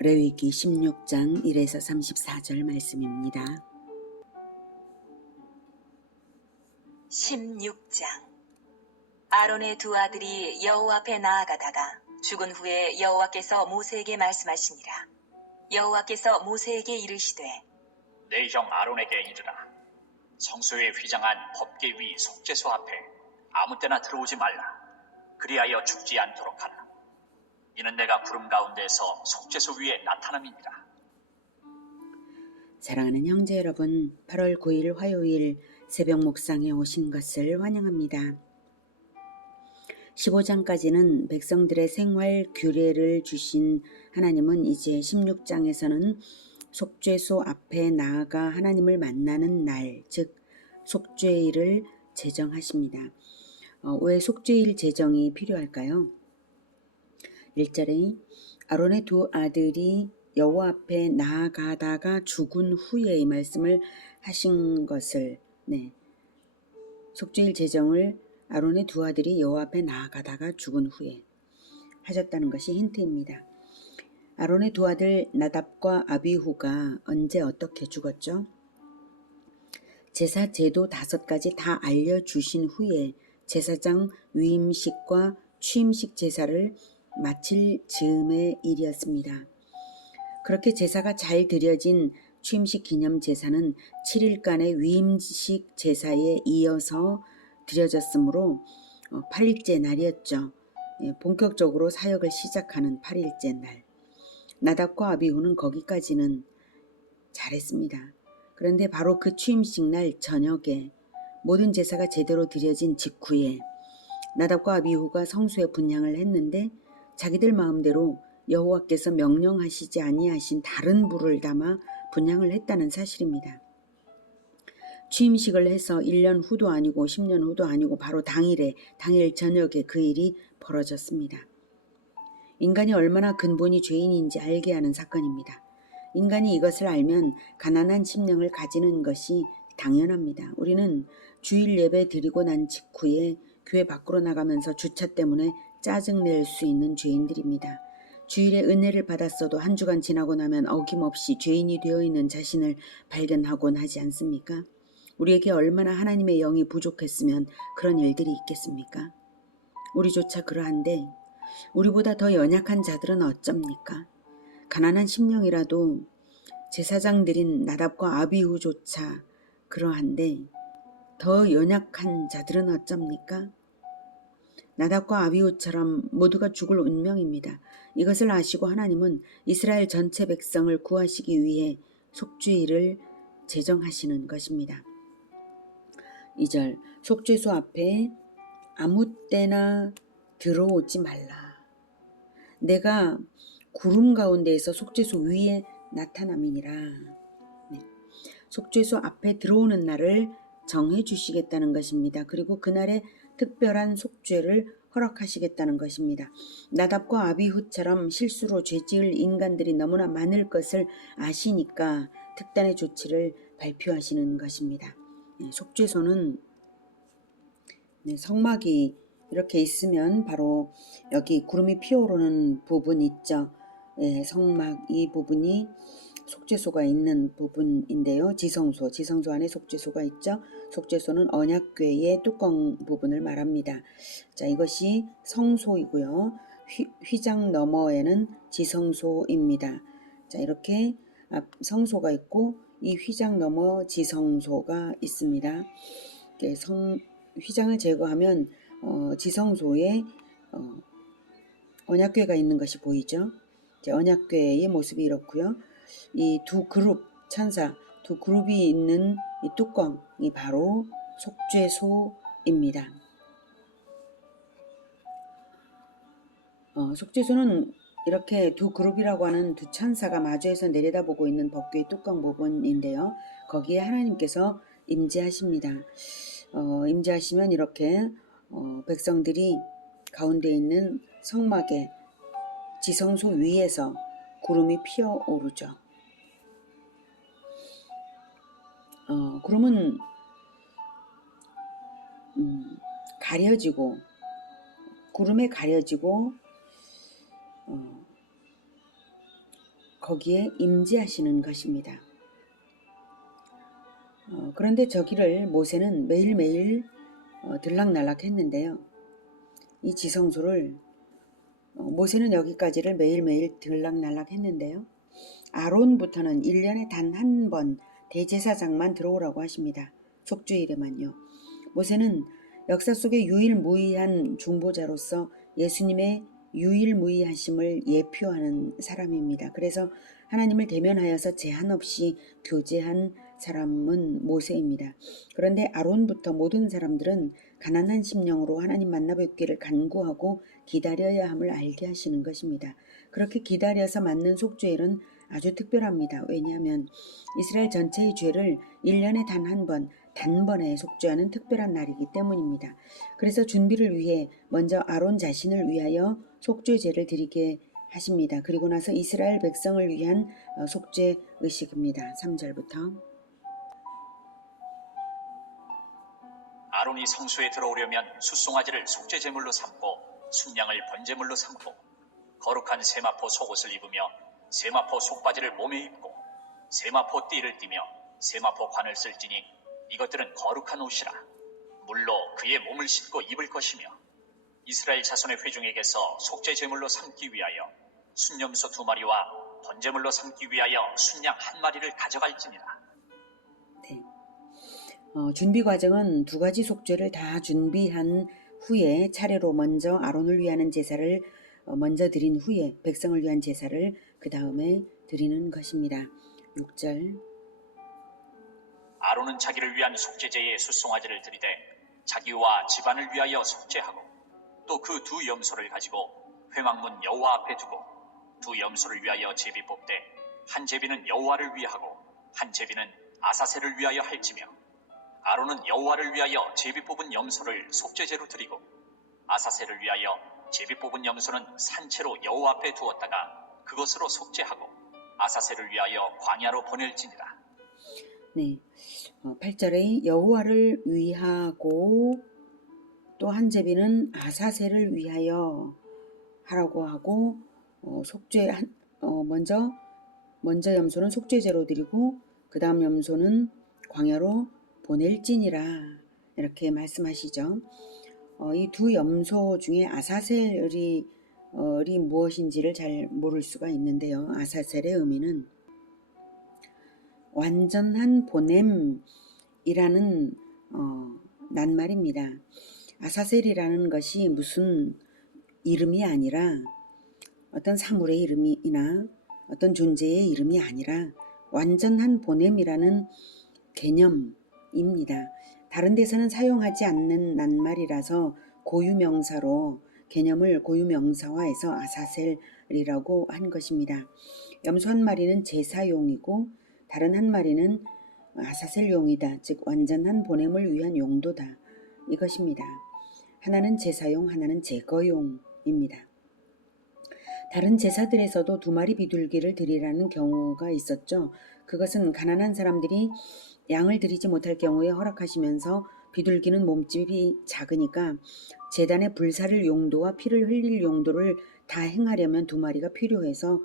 레위기 16장 1에서 34절 말씀입니다. 16장. 아론의 두 아들이 여호와 앞에 나아가다가 죽은 후에 여호와께서 모세에게 말씀하시니라. 여호와께서 모세에게 이르시되 내 형 아론에게 이르라. 성소에 휘장한 법궤 위 속죄소 앞에 아무 때나 들어오지 말라. 그리하여 죽지 않도록 하라. 이는 내가 구름 가운데서 속죄소 위에 나타남이니라. 사랑하는 형제 여러분, 8월 9일 화요일 새벽 묵상에 오신 것을 환영합니다. 15장까지는 백성들의 생활 규례를 주신 하나님은 이제 16장에서는 속죄소 앞에 나아가 하나님을 만나는 날, 즉 속죄일을 제정하십니다. 왜 속죄일 제정이 필요할까요? 1절에 아론의 두 아들이 여호와 앞에 나아가다가 죽은 후에 이 말씀을 하신 것을 속죄일 제정을 아론의 두 아들이 여호와 앞에 나아가다가 죽은 후에 하셨다는 것이 힌트입니다. 아론의 두 아들 나답과 아비후가 언제 어떻게 죽었죠? 제사 제도 5가지 다 알려주신 후에 제사장 위임식과 취임식 제사를 마칠 즈음의 일이었습니다. 그렇게 제사가 잘 드려진 취임식 기념 제사는 7일간의 위임식 제사에 이어서 드려졌으므로 8일째 날이었죠. 본격적으로 사역을 시작하는 8일째 날. 나답과 아비후는 거기까지는 잘했습니다. 그런데 바로 그 취임식 날 저녁에 모든 제사가 제대로 드려진 직후에 나답과 아비후가 성소에 분향을 했는데 자기들 마음대로 여호와께서 명령하시지 아니하신 다른 불을 담아 분향을 했다는 사실입니다. 취임식을 해서 1년 후도 아니고 10년 후도 아니고 바로 당일 저녁에 그 일이 벌어졌습니다. 인간이 얼마나 근본이 죄인인지 알게 하는 사건입니다. 인간이 이것을 알면 가난한 심령을 가지는 것이 당연합니다. 우리는 주일 예배 드리고 난 직후에 교회 밖으로 나가면서 주차 때문에 짜증낼 수 있는 죄인들입니다. 주일에 은혜를 받았어도 한 주간 지나고 나면 어김없이 죄인이 되어 있는 자신을 발견하곤 하지 않습니까? 우리에게 얼마나 하나님의 영이 부족했으면 그런 일들이 있겠습니까? 우리조차 그러한데 우리보다 더 연약한 자들은 어쩝니까? 가난한 심령이라도 제사장들인 나답과 아비후조차 그러한데 더 연약한 자들은 어쩝니까? 나답과 아비후처럼 모두가 죽을 운명입니다. 이것을 아시고 하나님은 이스라엘 전체 백성을 구하시기 위해 속죄일을 제정하시는 것입니다. 2절 속죄소 앞에 아무 때나 들어오지 말라. 내가 구름 가운데에서 속죄소 위에 나타남이니라. 속죄소 앞에 들어오는 날을 정해 주시겠다는 것입니다. 그리고 그날에 특별한 속죄를 허락하시겠다는 것입니다. 나답과 아비후처럼 실수로 죄지을 인간들이 너무나 많을 것을 아시니까 특단의 조치를 발표하시는 것입니다. 속죄소는 성막이 이렇게 있으면 바로 여기 구름이 피어오르는 부분 있죠. 성막 이 부분이 속죄소가 있는 부분인데요. 지성소 안에 속죄소가 있죠. 속죄소는 언약궤의 뚜껑 부분을 말합니다. 자, 이것이 성소이고요. 휘장 너머에는 지성소입니다. 자, 이렇게 성소가 있고 이 휘장 너머 지성소가 있습니다. 휘장을 제거하면 지성소에 언약궤가 있는 것이 보이죠. 언약궤의 모습이 이렇고요. 이 두 그룹 천사 두 그룹이 있는 이 뚜껑이 바로 속죄소입니다. 속죄소는 이렇게 두 그룹이라고 하는 두 천사가 마주해서 내려다보고 있는 법궤의 뚜껑 부분인데요. 거기에 하나님께서 임재하십니다. 임재하시면 이렇게 백성들이 가운데 있는 성막의 지성소 위에서 구름이 피어오르죠. 구름은 가려지고 구름에 가려지고 거기에 임재하시는 것입니다. 그런데 저기를 모세는 매일매일 들락날락했는데요. 이 지성소를 모세는 여기까지를 매일매일 들락날락했는데요. 아론부터는 1년에 단 한 번 대제사장만 들어오라고 하십니다. 속죄일에만요. 모세는 역사 속의 유일무이한 중보자로서 예수님의 유일무이하심을 예표하는 사람입니다. 그래서 하나님을 대면하여서 제한 없이 교제한 사람은 모세입니다. 그런데 아론부터 모든 사람들은 가난한 심령으로 하나님 만나뵙기를 간구하고 기다려야 함을 알게 하시는 것입니다. 그렇게 기다려서 맞는 속죄일은 아주 특별합니다. 왜냐하면 이스라엘 전체의 죄를 1년에 단 한 번, 단번에 속죄하는 특별한 날이기 때문입니다. 그래서 준비를 위해 먼저 아론 자신을 위하여 속죄제를 드리게 하십니다. 그리고 나서 이스라엘 백성을 위한 속죄 의식입니다. 3절부터. 아론이 성소에 들어오려면 숫송아지를 속죄제물로 삼고 순양을 번제물로 삼고 거룩한 세마포 속옷을 입으며 세마포 속바지를 몸에 입고 세마포 띠를 띠며 세마포 관을 쓸지니 이것들은 거룩한 옷이라. 물로 그의 몸을 씻고 입을 것이며 이스라엘 자손의 회중에게서 속죄제물로 삼기 위하여 순염소 2마리와 번제물로 삼기 위하여 순양 1마리를 가져갈지니라. 네. 준비 과정은 2가지 속죄를 다 준비한 후에 차례로 먼저 아론을 위하는 제사를 먼저 드린 후에 백성을 위한 제사를 그 다음에 드리는 것입니다. 6절. 아론은 자기를 위한 속죄제에 숫송아지를 드리되 자기와 집안을 위하여 속죄하고 또 그 2 염소를 가지고 회막문 여호와 앞에 두고 2 염소를 위하여 제비 뽑되 한 제비는 여호와를 위하고 한 제비는 아사셀을 위하여 할지며 아론은 여호와를 위하여 제비 뽑은 염소를 속죄제로 드리고 아사셀을 위하여 제비 뽑은 염소는 산채로 여호와 앞에 두었다가 그것으로 속죄하고 아사셀을 위하여 광야로 보낼지니라. 네, 8절에 여호와를 위하고 또 한 제비는 아사셀을 위하여 하라고 하고 먼저 염소는 속죄제로 드리고 그 다음 염소는 광야로 보낼지니라 이렇게 말씀하시죠. 이 2 염소 중에 아사셀이 무엇인지를 잘 모를 수가 있는데요. 아사셀의 의미는 완전한 보냄이라는 낱말입니다. 아사셀이라는 것이 무슨 이름이 아니라 어떤 사물의 이름이나 어떤 존재의 이름이 아니라 완전한 보냄이라는 개념입니다. 다른 데서는 사용하지 않는 낱말이라서 고유명사로 개념을 고유명사화해서 아사셀이라고 한 것입니다. 염소 1마리는 제사용이고 다른 1마리는 아사셀용이다. 즉 완전한 보냄을 위한 용도다. 이것입니다. 하나는 제사용, 하나는 제거용입니다. 다른 제사들에서도 2마리 비둘기를 드리라는 경우가 있었죠. 그것은 가난한 사람들이 양을 드리지 못할 경우에 허락하시면서 비둘기는 몸집이 작으니까 제단의 불사를 용도와 피를 흘릴 용도를 다 행하려면 2마리가 필요해서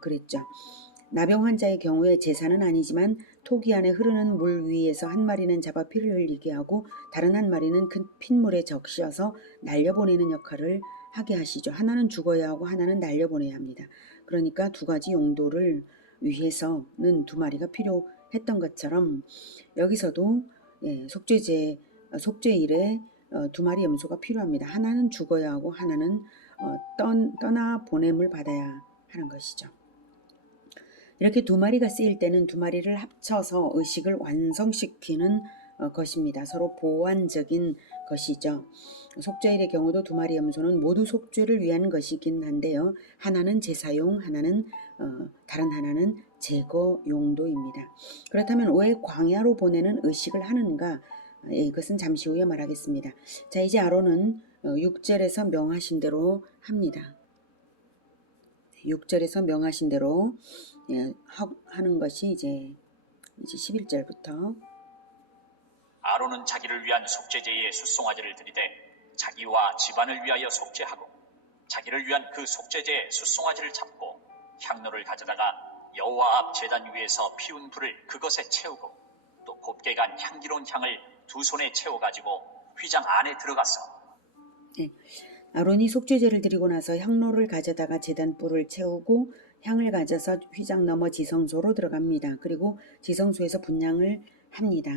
그랬죠. 나병 환자의 경우에 제사는 아니지만 토기 안에 흐르는 물 위에서 1마리는 잡아 피를 흘리게 하고 다른 1마리는 큰 핏물에 적셔서 날려보내는 역할을 하게 하시죠. 하나는 죽어야 하고 하나는 날려보내야 합니다. 그러니까 2가지 용도를 위해서는 2마리가 필요했던 것처럼 여기서도 속죄일에 2마리 염소가 필요합니다. 하나는 죽어야 하고 하나는 떠나 보냄을 받아야 하는 것이죠. 이렇게 2마리가 쓰일 때는 2마리를 합쳐서 의식을 완성시키는 것입니다. 서로 보완적인 것이죠. 속죄일의 경우도 2마리 염소는 모두 속죄를 위한 것이긴 한데요. 하나는 제사용, 다른 하나는 제거 용도입니다. 그렇다면 왜 광야로 보내는 의식을 하는가? 이것은 잠시 후에 말하겠습니다. 자, 이제 아론은 6절에서 명하신 대로 합니다. 6절에서 명하신 대로 하는 것이 이제 11절부터 아론은 자기를 위한 속죄제에 숫송아지를 드리되 자기와 집안을 위하여 속죄하고 자기를 위한 그 속죄제에 숫송아지를 잡고 향로를 가져다가 여호와 앞 제단 위에서 피운 불을 그것에 채우고 또 곱게 간 향기로운 향을 두 손에 채워가지고 휘장 안에 들어가서 네. 아론이 속죄제를 드리고 나서 향로를 가져다가 제단 뿔을 채우고 향을 가져서 휘장 넘어 지성소로 들어갑니다. 그리고 지성소에서 분향을 합니다.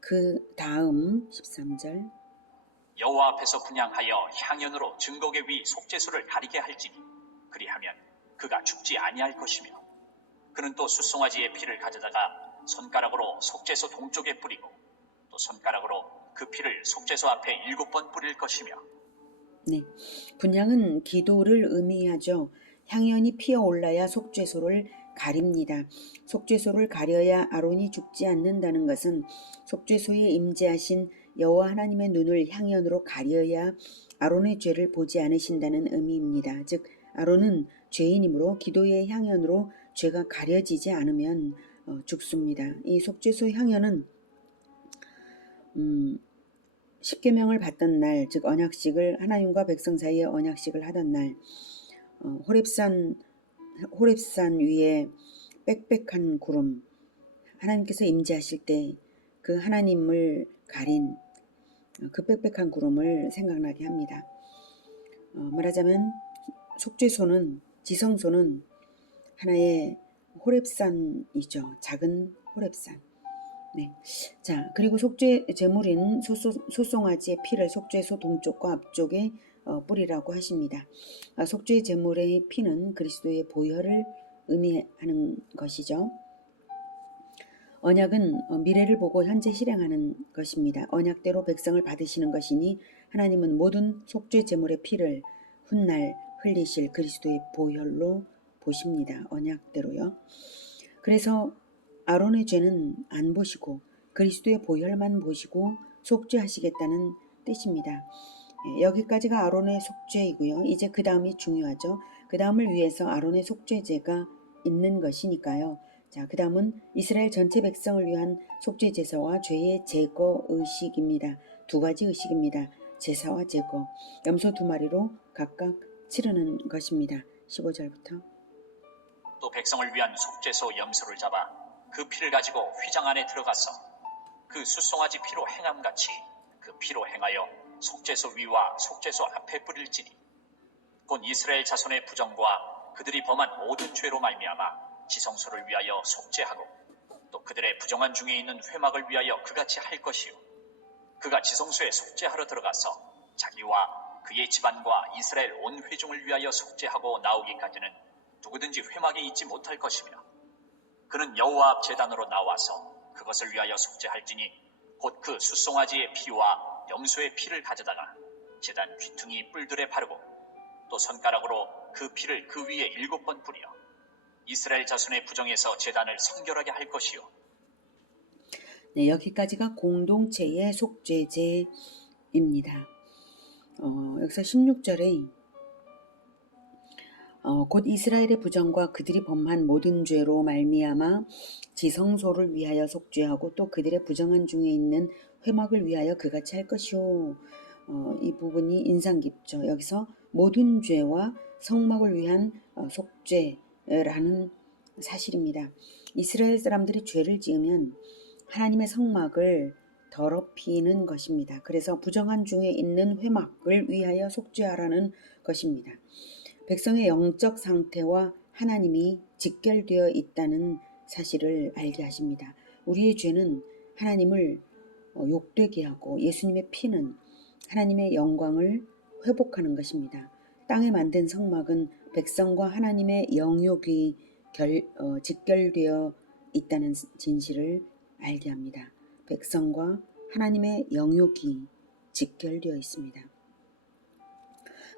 그 다음 13절 여호와 앞에서 분향하여 향연으로 증거계 위 속죄소를 가리게 할지니 그리하면 그가 죽지 아니할 것이며 그는 또 숫송아지의 피를 가져다가 손가락으로 속죄소 동쪽에 뿌리고 또 손가락으로 그 피를 속죄소 앞에 7번 뿌릴 것이며 네, 분향은 기도를 의미하죠. 향연이 피어올라야 속죄소를 가립니다. 속죄소를 가려야 아론이 죽지 않는다는 것은 속죄소에 임재하신 여호와 하나님의 눈을 향연으로 가려야 아론의 죄를 보지 않으신다는 의미입니다. 즉 아론은 죄인이므로 기도의 향연으로 죄가 가려지지 않으면 죽습니다. 이 속죄소 향연은 십계명을 받던 날, 즉 언약식을 하나님과 백성 사이에 언약식을 하던 날, 호렙산 위에 빽빽한 구름, 하나님께서 임재하실 때 그 하나님을 가린 그 빽빽한 구름을 생각나게 합니다. 말하자면 속죄소는 지성소는 하나의 호렙산이죠. 작은 호렙산. 네. 자, 그리고 속죄 제물인 소송아지의 피를 속죄소 동쪽과 앞쪽에 뿌리라고 하십니다. 속죄 제물의 피는 그리스도의 보혈을 의미하는 것이죠. 언약은 미래를 보고 현재 실행하는 것입니다. 언약대로 백성을 받으시는 것이니 하나님은 모든 속죄 제물의 피를 훗날 흘리실 그리스도의 보혈로 보십니다. 언약대로요. 그래서 아론의 죄는 안 보시고 그리스도의 보혈만 보시고 속죄하시겠다는 뜻입니다. 여기까지가 아론의 속죄이고요. 이제 그 다음이 중요하죠. 그 다음을 위해서 아론의 속죄제가 있는 것이니까요. 자, 그 다음은 이스라엘 전체 백성을 위한 속죄 제사와 죄의 제거 의식입니다. 두 가지 의식입니다. 제사와 제거. 염소 2마리로 각각 치르는 것입니다. 15절부터. 또 백성을 위한 속죄소 염소를 잡아 그 피를 가지고 휘장 안에 들어가서 그 숫송아지 피로 행함같이 그 피로 행하여 속죄소 위와 속죄소 앞에 뿌릴지니 곧 이스라엘 자손의 부정과 그들이 범한 모든 죄로 말미암아 지성소를 위하여 속죄하고 또 그들의 부정한 중에 있는 회막을 위하여 그같이 할 것이요 그가 지성소에 속죄하러 들어가서 자기와 그의 집안과 이스라엘 온 회중을 위하여 속죄하고 나오기까지는 누구든지 회막에 있지 못할 것이며 그는 여호와 앞 제단으로 나와서 그것을 위하여 속죄할지니 곧 그 숫송아지의 피와 염소의 피를 가져다가 제단 귀퉁이 뿔들에 바르고 또 손가락으로 그 피를 그 위에 7번 뿌려 이스라엘 자손의 부정에서 제단을 성결하게 할 것이요. 네, 여기까지가 공동체의 속죄제입니다. 여기서 16절에 곧 이스라엘의 부정과 그들이 범한 모든 죄로 말미암아 지성소를 위하여 속죄하고 또 그들의 부정한 중에 있는 회막을 위하여 그같이 할 것이요. 이 부분이 인상 깊죠. 여기서 모든 죄와 성막을 위한 속죄라는 사실입니다. 이스라엘 사람들이 죄를 지으면 하나님의 성막을 더럽히는 것입니다. 그래서 부정한 중에 있는 회막을 위하여 속죄하라는 것입니다. 백성의 영적 상태와 하나님이 직결되어 있다는 사실을 알게 하십니다. 우리의 죄는 하나님을 욕되게 하고 예수님의 피는 하나님의 영광을 회복하는 것입니다. 땅에 만든 성막은 백성과 하나님의 영욕이 직결되어 있다는 진실을 알게 합니다. 백성과 하나님의 영욕이 직결되어 있습니다.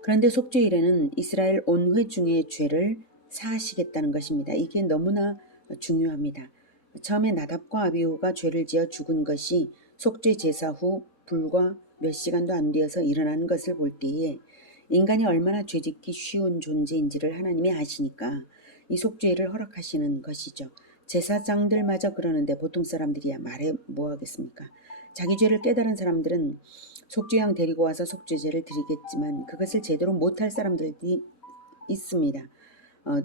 그런데 속죄일에는 이스라엘 온 회중의 죄를 사하시겠다는 것입니다. 이게 너무나 중요합니다. 처음에 나답과 아비후가 죄를 지어 죽은 것이 속죄 제사 후 불과 몇 시간도 안 되어서 일어난 것을 볼 때에 인간이 얼마나 죄짓기 쉬운 존재인지를 하나님이 아시니까 이 속죄를 허락하시는 것이죠. 제사장들마저 그러는데 보통 사람들이야 말해 뭐 하겠습니까? 자기 죄를 깨달은 사람들은 속죄양 데리고 와서 속죄제를 드리겠지만 그것을 제대로 못할 사람들이 있습니다.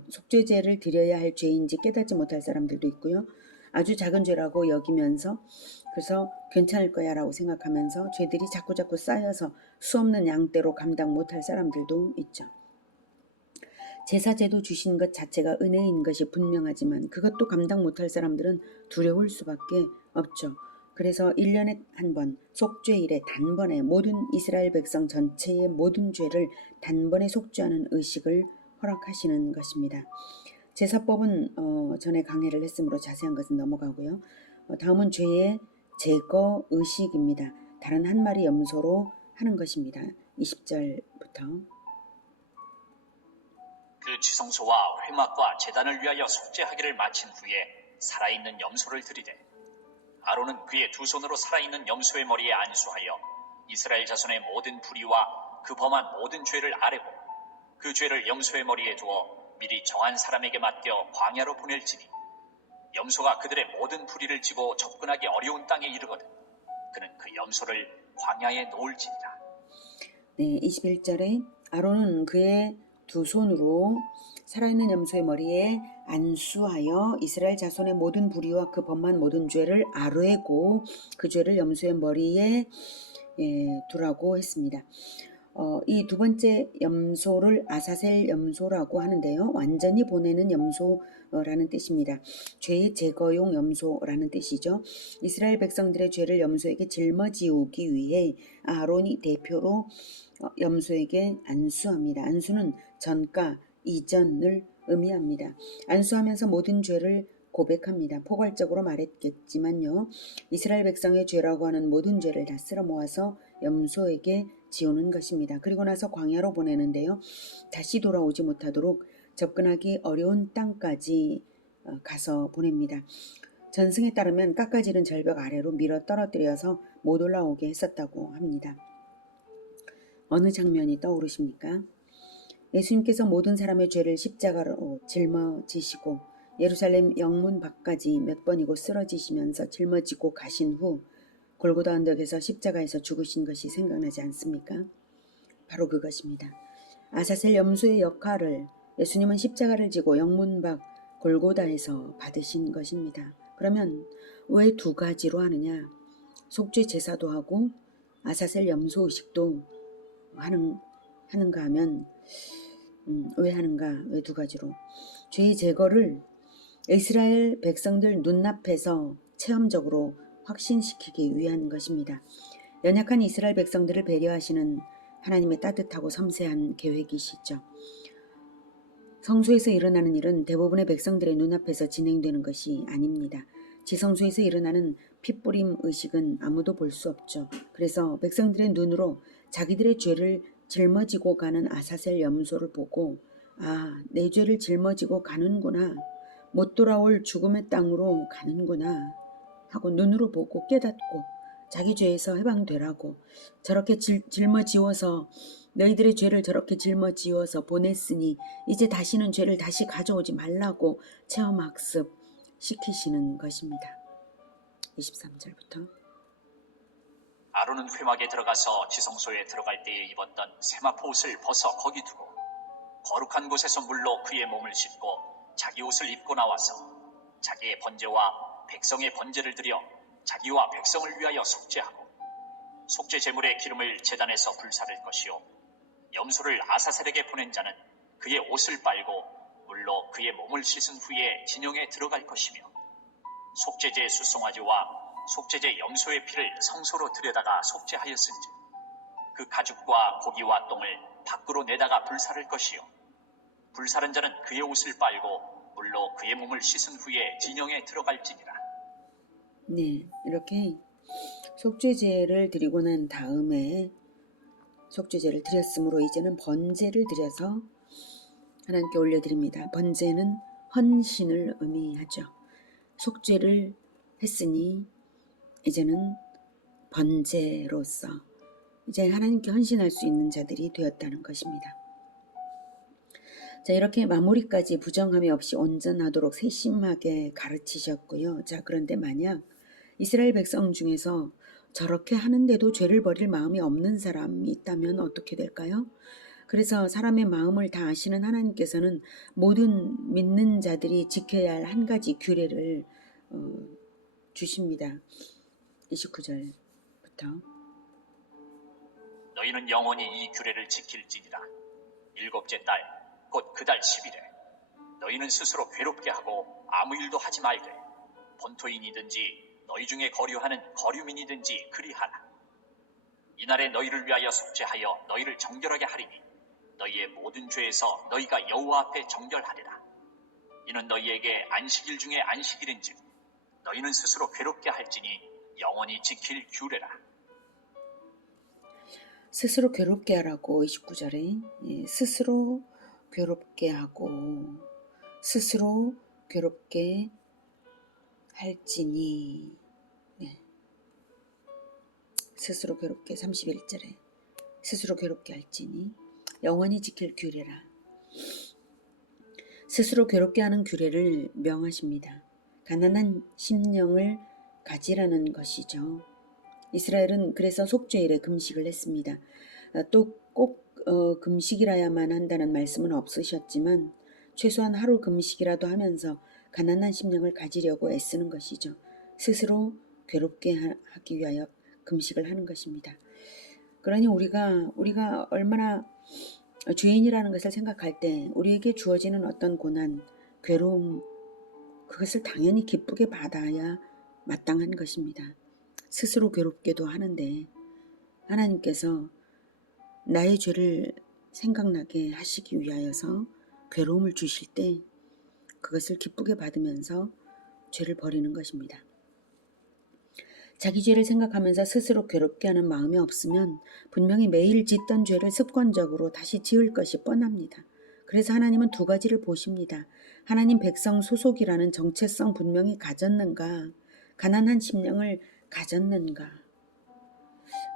속죄제를 드려야 할 죄인지 깨닫지 못할 사람들도 있고요. 아주 작은 죄라고 여기면서 그래서 괜찮을 거야 라고 생각하면서 죄들이 자꾸자꾸 쌓여서 수없는 양떼로 감당 못할 사람들도 있죠. 제사제도 주신 것 자체가 은혜인 것이 분명하지만 그것도 감당 못할 사람들은 두려울 수밖에 없죠. 그래서 1년에 한 번 속죄일에 단번에 모든 이스라엘 백성 전체의 모든 죄를 단번에 속죄하는 의식을 허락하시는 것입니다. 제사법은 전에 강해를 했으므로 자세한 것은 넘어가고요. 다음은 죄의 제거 의식입니다. 다른 한 마리 염소로 하는 것입니다. 20절부터 그 지성소와 회막과 제단을 위하여 속죄하기를 마친 후에 살아있는 염소를 드리되 아론은 그의 두 손으로 살아있는 염소의 머리에 안수하여 이스라엘 자손의 모든 불의와 그 범한 모든 죄를 아뢰고 그 죄를 염소의 머리에 두어 미리 정한 사람에게 맡겨 광야로 보낼지니 염소가 그들의 모든 불의를 지고 접근하기 어려운 땅에 이르거든 그는 그 염소를 광야에 놓을지니라. 네, 21절에 아론은 그의 두 손으로 살아있는 염소의 머리에 안수하여 이스라엘 자손의 모든 불의와 그 범한 모든 죄를 아뢰고 그 죄를 염소의 머리에 두라고 했습니다. 이 두 번째 염소를 아사셀 염소라고 하는데요. 완전히 보내는 염소라는 뜻입니다. 죄의 제거용 염소라는 뜻이죠. 이스라엘 백성들의 죄를 염소에게 짊어지우기 위해 아론이 대표로 염소에게 안수합니다. 안수는 전가, 이전을 의미합니다. 안수하면서 모든 죄를 고백합니다. 포괄적으로 말했겠지만요. 이스라엘 백성의 죄라고 하는 모든 죄를 다 쓸어 모아서 염소에게 지우는 것입니다. 그리고 나서 광야로 보내는데요. 다시 돌아오지 못하도록 접근하기 어려운 땅까지 가서 보냅니다. 전승에 따르면 깎아지른 절벽 아래로 밀어 떨어뜨려서 못 올라오게 했었다고 합니다. 어느 장면이 떠오르십니까? 예수님께서 모든 사람의 죄를 십자가로 짊어지시고 예루살렘 영문 밖까지 몇 번이고 쓰러지시면서 짊어지고 가신 후 골고다 언덕에서 십자가에서 죽으신 것이 생각나지 않습니까? 바로 그것입니다. 아사셀 염소의 역할을 예수님은 십자가를 지고 영문 밖 골고다에서 받으신 것입니다. 그러면 왜 두 가지로 하느냐? 속죄 제사도 하고 아사셀 염소 의식도 하는가 하면 왜 하는가? 왜 두 가지로? 죄의 제거를 이스라엘 백성들 눈앞에서 체험적으로 확신시키기 위한 것입니다. 연약한 이스라엘 백성들을 배려하시는 하나님의 따뜻하고 섬세한 계획이시죠. 성소에서 일어나는 일은 대부분의 백성들의 눈앞에서 진행되는 것이 아닙니다. 지성소에서 일어나는 핏부림 의식은 아무도 볼 수 없죠. 그래서 백성들의 눈으로 자기들의 죄를 짊어지고 가는 아사셀 염소를 보고 내 죄를 짊어지고 가는구나. 못 돌아올 죽음의 땅으로 가는구나 하고 눈으로 보고 깨닫고 자기 죄에서 해방되라고 저렇게 짊어지워서 너희들의 죄를 저렇게 짊어지워서 보냈으니 이제 다시는 죄를 다시 가져오지 말라고 체험학습 시키시는 것입니다. 23절부터 아론은 회막에 들어가서 지성소에 들어갈 때에 입었던 세마포 옷을 벗어 거기 두고 거룩한 곳에서 물로 그의 몸을 씻고 자기 옷을 입고 나와서 자기의 번제와 백성의 번제를 드려 자기와 백성을 위하여 속죄하고 속죄 제물의 기름을 제단에서 불사를 것이요 염소를 아사셀에게 보낸 자는 그의 옷을 빨고 물로 그의 몸을 씻은 후에 진영에 들어갈 것이며 속죄제 수송아지와 속죄제 염소의 피를 성소로 들여다가 속죄하였은지 그 가죽과 고기와 똥을 밖으로 내다가 불사를 것이요 불사른 자는 그의 옷을 빨고 물로 그의 몸을 씻은 후에 진영에 들어갈지니라. 네, 이렇게 속죄제를 드리고 난 다음에 속죄제를 드렸으므로 이제는 번제를 드려서 하나님께 올려드립니다. 번제는 헌신을 의미하죠. 속죄를 했으니 이제는 번제로서 이제 하나님께 헌신할 수 있는 자들이 되었다는 것입니다. 자, 이렇게 마무리까지 부정함이 없이 온전하도록 세심하게 가르치셨고요. 자, 그런데 만약 이스라엘 백성 중에서 저렇게 하는데도 죄를 버릴 마음이 없는 사람이 있다면 어떻게 될까요? 그래서 사람의 마음을 다 아시는 하나님께서는 모든 믿는 자들이 지켜야 할 한 가지 규례를 주십니다. 29절부터. 너희는 영원히 이 규례를 지킬지니라. 일곱째 달, 곧 그 달 10일에 너희는 스스로 괴롭게 하고 아무 일도 하지 말되 본토인이든지 너희 중에 거류하는 거류민이든지 그리하라. 이날에 너희를 위하여 속죄하여 너희를 정결하게 하리니 너희의 모든 죄에서 너희가 여호와 앞에 정결하리라. 이는 너희에게 안식일 중에 안식일인즉 너희는 스스로 괴롭게 할지니 영원히 지킬 규례라. 스스로 괴롭게 하라고 29절에 스스로 괴롭게 하고 스스로 괴롭게 할지니 스스로 괴롭게 31절에 스스로 괴롭게 할지니 영원히 지킬 규례라. 스스로 괴롭게 하는 규례를 명하십니다. 가난한 심령을 가지라는 것이죠. 이스라엘은 그래서 속죄일에 금식을 했습니다. 또 꼭 금식이라야만 한다는 말씀은 없으셨지만 최소한 하루 금식이라도 하면서 가난한 심령을 가지려고 애쓰는 것이죠. 스스로 괴롭게 하기 위하여 금식을 하는 것입니다. 그러니 우리가 얼마나 죄인이라는 것을 생각할 때 우리에게 주어지는 어떤 고난, 괴로움, 그것을 당연히 기쁘게 받아야 마땅한 것입니다. 스스로 괴롭게도 하는데 하나님께서 나의 죄를 생각나게 하시기 위하여서 괴로움을 주실 때 그것을 기쁘게 받으면서 죄를 버리는 것입니다. 자기 죄를 생각하면서 스스로 괴롭게 하는 마음이 없으면 분명히 매일 짓던 죄를 습관적으로 다시 지을 것이 뻔합니다. 그래서 하나님은 두 가지를 보십니다. 하나님 백성 소속이라는 정체성 분명히 가졌는가, 가난한 심령을 가졌는가.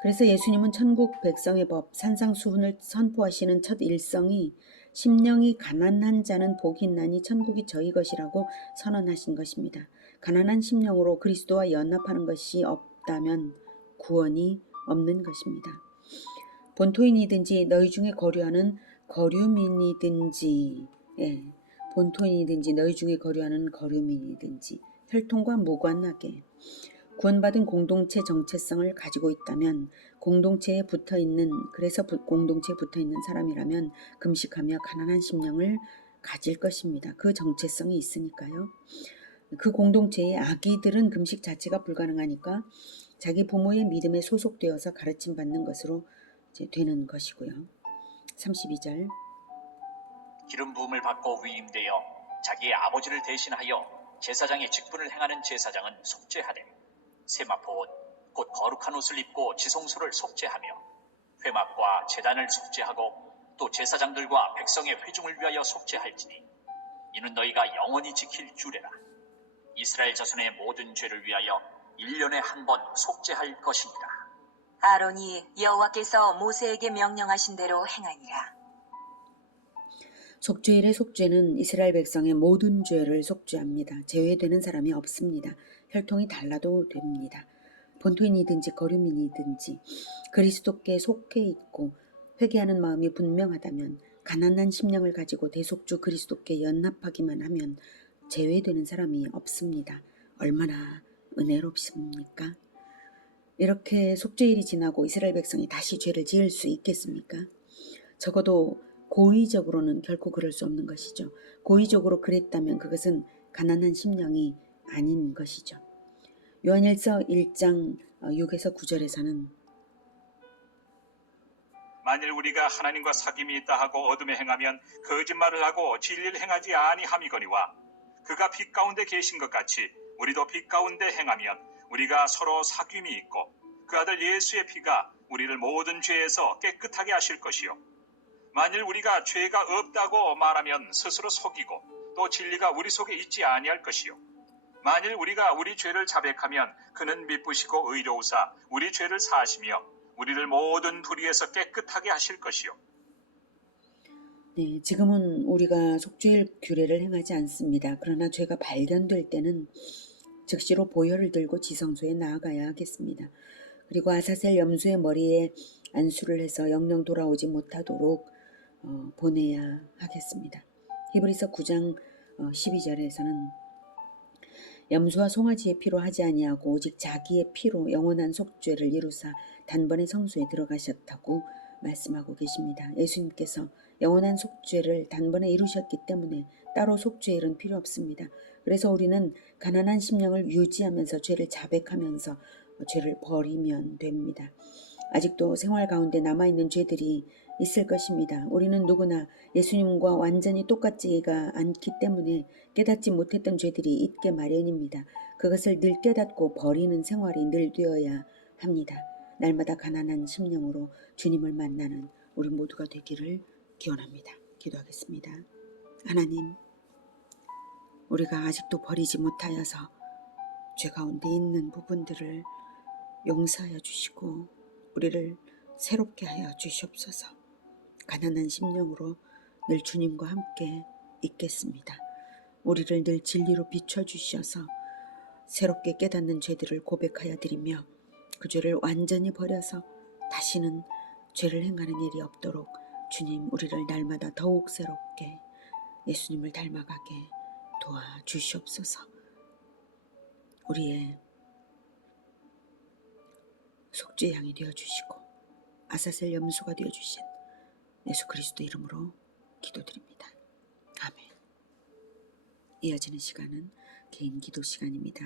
그래서 예수님은 천국 백성의 법, 산상수훈을 선포하시는 첫 일성이 심령이 가난한 자는 복이 있나니 천국이 저희 것이라고 선언하신 것입니다. 가난한 심령으로 그리스도와 연합하는 것이 없다면 구원이 없는 것입니다. 본토인이든지 너희 중에 거류하는 거류민이든지 본토인이든지 너희 중에 거류하는 거류민이든지 혈통과 무관하게 구원받은 공동체 정체성을 가지고 있다면 공동체에 붙어있는 사람이라면 금식하며 가난한 심령을 가질 것입니다. 그 정체성이 있으니까요. 그 공동체의 아기들은 금식 자체가 불가능하니까 자기 부모의 믿음에 소속되어서 가르침 받는 것으로 되는 것이고요. 32절 기름 부음을 받고 위임되어 자기의 아버지를 대신하여 제사장의 직분을 행하는 제사장은 속죄하되 세마포 옷, 곧 거룩한 옷을 입고 지성소를 속죄하며 회막과 제단을 속죄하고 또 제사장들과 백성의 회중을 위하여 속죄할지니 이는 너희가 영원히 지킬 규례라. 이스라엘 자손의 모든 죄를 위하여 1년에 한 번 속죄할 것이니라. 아론이 여호와께서 모세에게 명령하신 대로 행하니라. 속죄일의 속죄는 이스라엘 백성의 모든 죄를 속죄합니다. 제외되는 사람이 없습니다. 혈통이 달라도 됩니다. 본토인이든지 거류민이든지 그리스도께 속해 있고 회개하는 마음이 분명하다면 가난한 심령을 가지고 대속주 그리스도께 연합하기만 하면 제외되는 사람이 없습니다. 얼마나 은혜롭습니까? 이렇게 속죄일이 지나고 이스라엘 백성이 다시 죄를 지을 수 있겠습니까? 적어도 고의적으로는 결코 그럴 수 없는 것이죠. 고의적으로 그랬다면 그것은 가난한 심령이 아닌 것이죠. 요한일서 1장 6에서 9절에서는 만일 우리가 하나님과 사귐이 있다 하고 어둠에 행하면 거짓말을 하고 진리를 행하지 아니함이거니와 그가 빛 가운데 계신 것 같이 우리도 빛 가운데 행하면 우리가 서로 사귐이 있고 그 아들 예수의 피가 우리를 모든 죄에서 깨끗하게 하실 것이요 만일 우리가 죄가 없다고 말하면 스스로 속이고 또 진리가 우리 속에 있지 아니할 것이요 만일 우리가 우리 죄를 자백하면 그는 미쁘시고 의로우사 우리 죄를 사하시며 우리를 모든 불의에서 깨끗하게 하실 것이요. 네, 지금은 우리가 속죄일 규례를 행하지 않습니다. 그러나 죄가 발견될 때는 즉시로 보혈을 들고 지성소에 나아가야 하겠습니다. 그리고 아사셀 염소의 머리에 안수를 해서 영영 돌아오지 못하도록 보내야 하겠습니다. 히브리서 9장 12절에서는 염소와 송아지의 피로 하지 아니하고 오직 자기의 피로 영원한 속죄를 이루사 단번에 성소에 들어가셨다고 말씀하고 계십니다. 예수님께서 영원한 속죄를 단번에 이루셨기 때문에 따로 속죄 일은 필요 없습니다. 그래서 우리는 가난한 심령을 유지하면서 죄를 자백하면서 죄를 버리면 됩니다. 아직도 생활 가운데 남아있는 죄들이 있을 것입니다. 우리는 누구나 예수님과 완전히 똑같지가 않기 때문에 깨닫지 못했던 죄들이 있게 마련입니다. 그것을 늘 깨닫고 버리는 생활이 늘 되어야 합니다. 날마다 가난한 심령으로 주님을 만나는 우리 모두가 되기를 기원합니다. 기도하겠습니다. 하나님, 우리가 아직도 버리지 못하여서 죄 가운데 있는 부분들을 용서하여 주시고 우리를 새롭게 하여 주시옵소서. 가난한 심령으로 늘 주님과 함께 있겠습니다. 우리를 늘 진리로 비춰주셔서 새롭게 깨닫는 죄들을 고백하여 드리며 그 죄를 완전히 버려서 다시는 죄를 행하는 일이 없도록 주님 우리를 날마다 더욱 새롭게 예수님을 닮아가게 도와주시옵소서. 우리의 속죄 양이 되어주시고 아사셀 염소가 되어주신 예수 그리스도 이름으로 기도드립니다. 아멘. 이어지는 시간은 개인 기도 시간입니다.